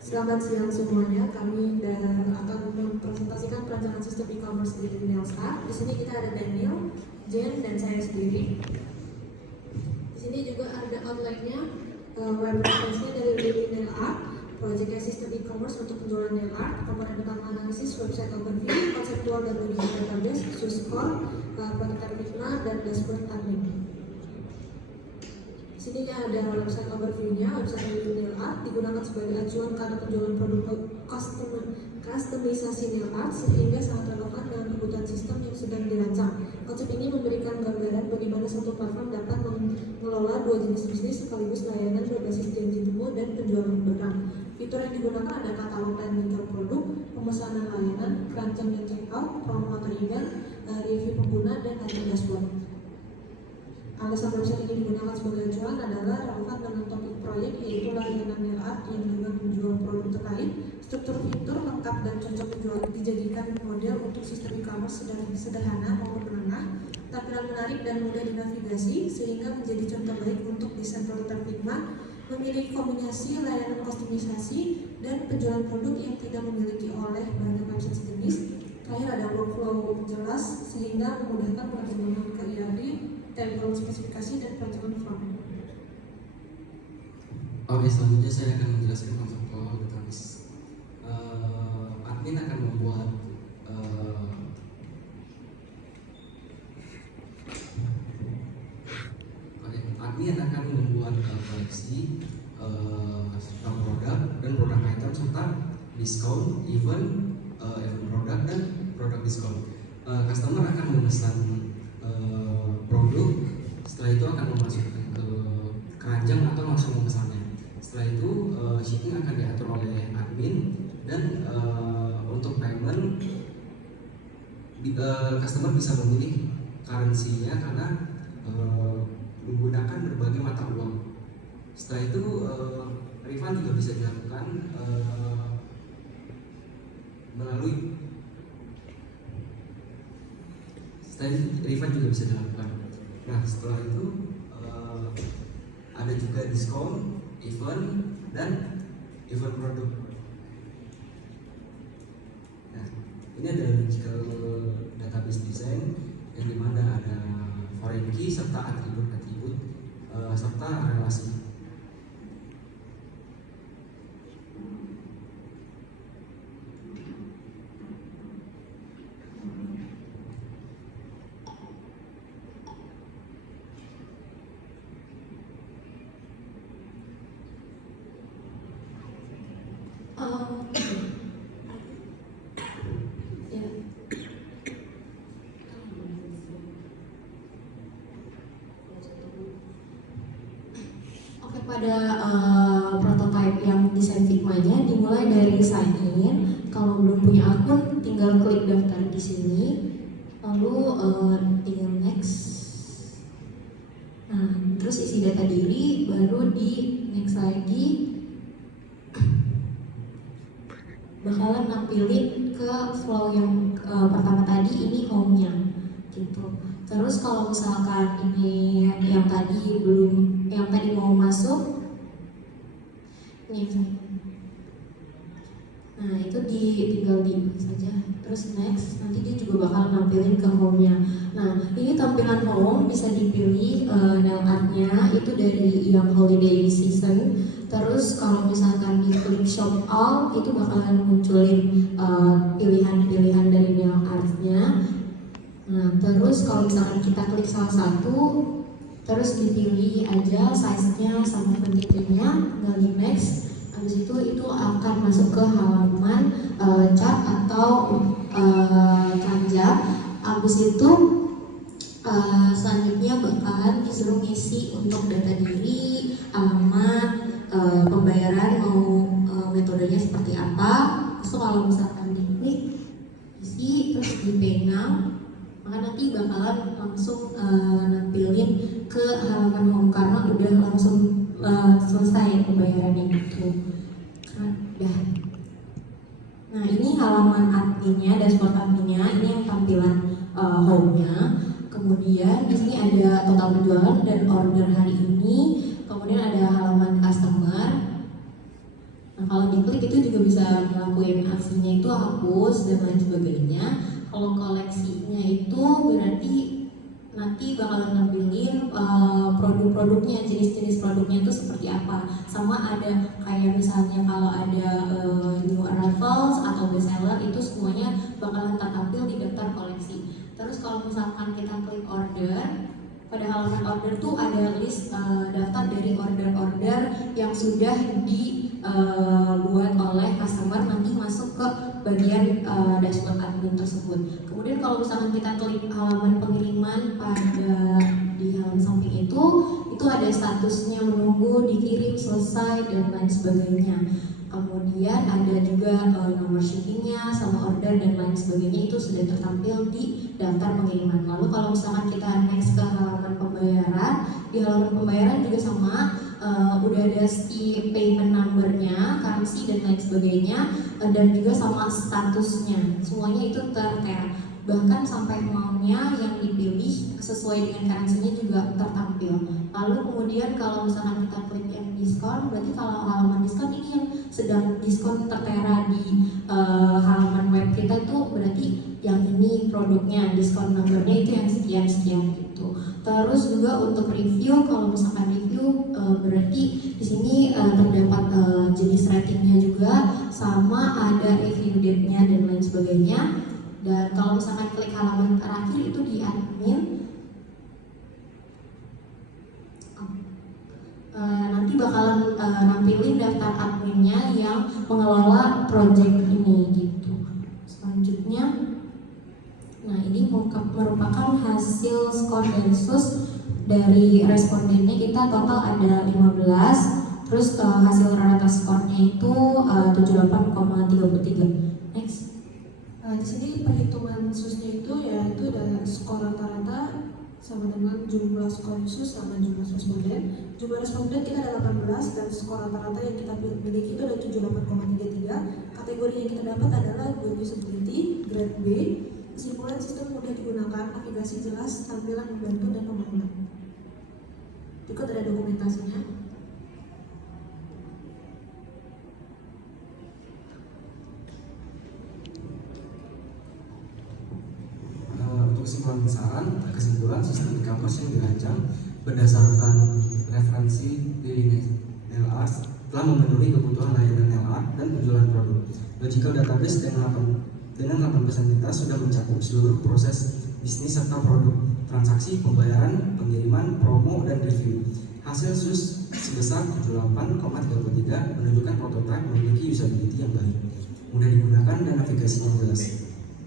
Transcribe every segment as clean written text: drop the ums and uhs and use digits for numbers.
Selamat siang semuanya. Kami akan mempresentasikan perancangan sistem e-commerce di Nails Art. Di sini kita ada Daniel, Jen, dan saya sendiri. Di sini juga ada outline-nya, web reference-nya dari Nail Art, proyeknya sistem e-commerce untuk penjualan nail art, komponen utama analisis, website overview, konseptual dan logistik database, source code, prototype Figma, dan dashboard admin. Di sini ada website overview-nya. Website nail art digunakan sebagai acuan karena penjualan produk customisasi nail art sehingga sangat relevan dengan kebutuhan sistem yang sedang dirancang. Konsep ini memberikan gambaran bagaimana satu platform dapat mengelola dua jenis bisnis sekaligus layanan berbasis janji temu dan penjualan barang. Fitur yang digunakan ada katalog dan link produk, pemesanan layanan, keranjang dan checkout, promotor event, review pengguna, dan harga dashboard. Alasan website ini digunakan sebagai acuan adalah relevan dengan topik proyek, yaitu layanan nail art yang dengan menjual produk terkait. Struktur fitur lengkap dan cocok dijadikan model untuk sistem e-commerce sederhana maupun menengah. Tampilan menarik dan mudah dinavigasi sehingga menjadi contoh baik untuk desain prototipe Figma. Memiliki kombinasi layanan kustomisasi dan penjualan produk yang tidak memiliki oleh banyak website sejenis. Terakhir ada workflow jelas sehingga memudahkan pengembangan ke ERP, table spesifikasi, dan perancangan form. Oke, selanjutnya saya akan menjelaskan konseptual database. Admin akan membuat koleksi stok produk dan produk item serta diskon, event produk dan produk diskon. Customer akan memesan produk, setelah itu akan memasukkan ke keranjang atau langsung memesannya. Setelah itu shipping akan diatur oleh admin dan untuk payment customer bisa memilih currency-nya karena menggunakan berbagai mata uang. Setelah itu refund juga bisa dilakukan melalui refund juga bisa dilakukan. Nah, setelah itu ada juga diskon, event, dan event produk. Nah, ini ada logical database design yang dimana ada foreign key serta atribut-atribut serta relasi. Pada prototype yang desain Figma-nya dimulai dari sign in. Kalau belum punya akun, tinggal klik daftar di sini, lalu tinggal next. Nah, terus isi data diri, baru di next lagi. Bakalan nampilin ke flow yang pertama tadi, ini home-nya gitu. Terus kalau misalkan ini yang tadi mau masuk, ini nah itu tinggal di saja. Terus next, nanti dia juga bakal nampilin ke home-nya. Nah, ini tampilan home bisa dipilih nail art-nya itu dari yang holiday season. Terus kalau misalkan di klik shop all, itu bakalan munculin pilihan-pilihan dari nail art-nya. Nah, terus kalau misalkan kita klik salah satu, terus dipilih aja size-nya sama quantity-nya, tinggal di next. Habis itu akan masuk ke halaman chart atau keranjang. Habis itu selanjutnya bakalan disuruh ngisi untuk data diri, alamat, pembayaran mau metodenya seperti apa. Terus kalau misalkan diklik isi terus di pay now, maka nanti bakalan langsung nampilin ke halaman home karena udah langsung selesai pembayarannya gitu. Nah, ini halaman adminnya, dashboard adminnya. Ini yang tampilan home-nya. Kemudian di sini ada total penjualan dan order hari ini. Kemudian ada halaman customer. Nah, kalau diklik itu juga bisa ngelakuin aksinya itu hapus dan lain sebagainya. Kalau koleksinya itu berarti nanti bakalan nampilin produk-produknya, jenis-jenis produknya itu seperti apa. Sama ada kayak misalnya kalau ada new arrivals atau bestseller itu semuanya bakalan tertampil di daftar koleksi. Terus kalau misalkan kita klik order, pada halaman order tuh ada list daftar dari order-order yang sudah dibuat oleh customer, nanti masuk ke bagian dashboard admin tersebut. Kemudian kalau misalkan kita klik halaman pengiriman pada di halaman samping itu ada statusnya menunggu, dikirim, selesai, dan lain sebagainya. Kemudian ada juga nomor shippingnya sama order dan lain sebagainya, itu sudah tertampil di daftar pengiriman. Lalu kalau misalkan kita next ke halaman pembayaran, di halaman pembayaran juga sama, udah ada si payment numbernya, currency dan lain sebagainya, dan juga sama statusnya, semuanya itu tertera. Bahkan sampai amountnya yang dipilih sesuai dengan currency-nya juga tertampil. Lalu kemudian kalau misalkan kita klik yang diskon, berarti kalau halaman diskon ini yang sedang diskon tertera di halaman web kita itu berarti yang ini produknya, diskon numbernya itu yang sekian-sekian gitu. Terus juga untuk review, kalau misalkan review berarti di sini terdapat jenis ratingnya juga, sama ada review date-nya dan lain sebagainya. Dan kalau misalkan klik halaman terakhir itu di admin, nanti bakalan nampilin daftar adminnya yang mengelola project ini gitu. Selanjutnya, nah ini merupakan hasil skor Densus dari respondennya, kita total ada 15. Terus hasil rata skornya itu 78,33. Next. Di sini perhitungan SUS-nya itu yaitu ada skor rata-rata sama dengan jumlah skor khusus sama jumlah responden. Jumlah responden kita ada 18 dan skor rata-rata yang kita miliki itu ada 78,33. Kategori yang kita dapat adalah web usability grade B. Kesimpulan, sistem mudah digunakan, navigasi jelas, tampilan membantu dan pemahaman. Berikut ada dokumentasinya. Kesimpulan sistem e-commerce yang dirancang berdasarkan referensi dari NLR telah memenuhi kebutuhan layanan NLR dan penjualan produk. Logical database dengan 8 entitas sudah mencakup seluruh proses bisnis serta produk, transaksi, pembayaran, pengiriman, promo, dan review. Hasil SUS sebesar 78,33 menunjukkan prototipe memiliki usability yang baik, mudah digunakan, dan navigasi yang jelas.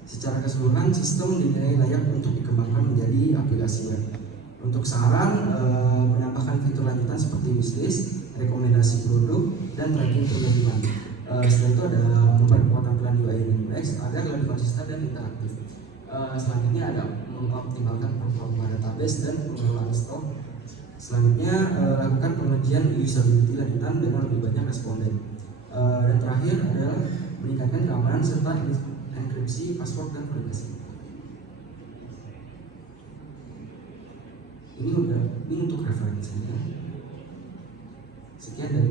Secara keseluruhan, sistem dinilai layak untuk dikembangkan menjadi aplikasi web. Untuk saran, menambahkan fitur lanjutan seperti wishlist, rekomendasi produk, dan tracking pengiriman. Setelah itu ada memperkuat tampilan UI dan UX agar lebih konsisten dan interaktif. Selanjutnya ada mengoptimalkan performa database dan pengelolaan stok. Selanjutnya, lakukan pengujian usability lanjutan dengan lebih banyak responden. Dan terakhir adalah meningkatkan keamanan serta enkripsi password dan privasi. Ini untuk referensinya. Sekian dari